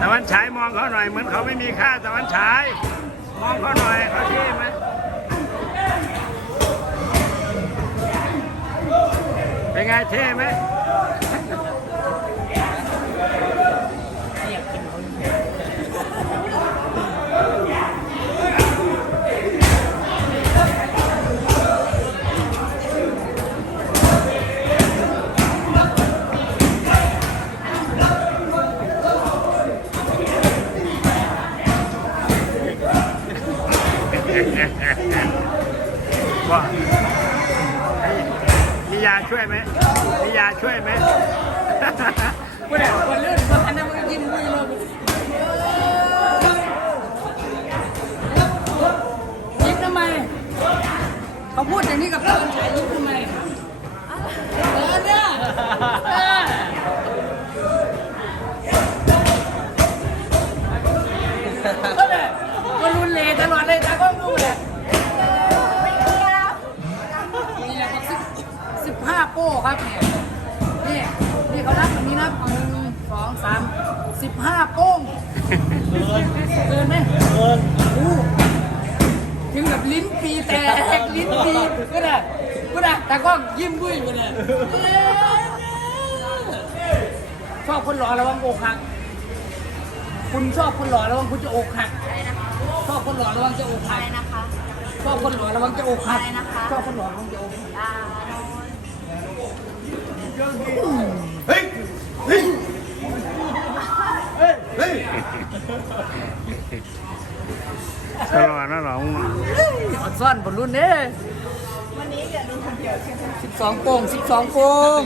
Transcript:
ตะวันฉายมองเขาหน่อยเหมือนเขาไม่มีค่าตะวันฉาย มองเขาหน่อยเขาเท่ไหมเป็นไงเท่ไหม ว่ามียาช่วยไหมมียาช่วยไหมคนเดียวคนเลื่อนคนอันนั้นมันก็ยิ้มมือเลยยิ้มทำไม เขาพูดอย่างนี้กับเพื่อนชายยิ้มทำไมเออเนี่ย ห้าโป้ครับเนี่ยนี่นี่เขานับแบบนี้นะหนึ่งสองสามสิบห้าโป้งเกินไหมเกินอ้ถึงแบบลิ้นปีแตกลิ้นปีก็ได้ก็ได้แต่ก็ยิ้มบุ้ยไปเลยชอบคนหล่อระวังอกหัก คุณชอบคนหล่อระวังคุณจะอกหักชอบคนหล่อระวังจะอกหักะชอบคนหล่อระวังจะอกหักชอบคนหล่อระวังจะอกหัก เฮ้ย เฮ้ย เฮ้ย ตลอดนะหรออดซ่อนบนรุ่นเด้วันนี้อย่าลืมทำเดียวสิบสองโป่งสิบสองโป่ง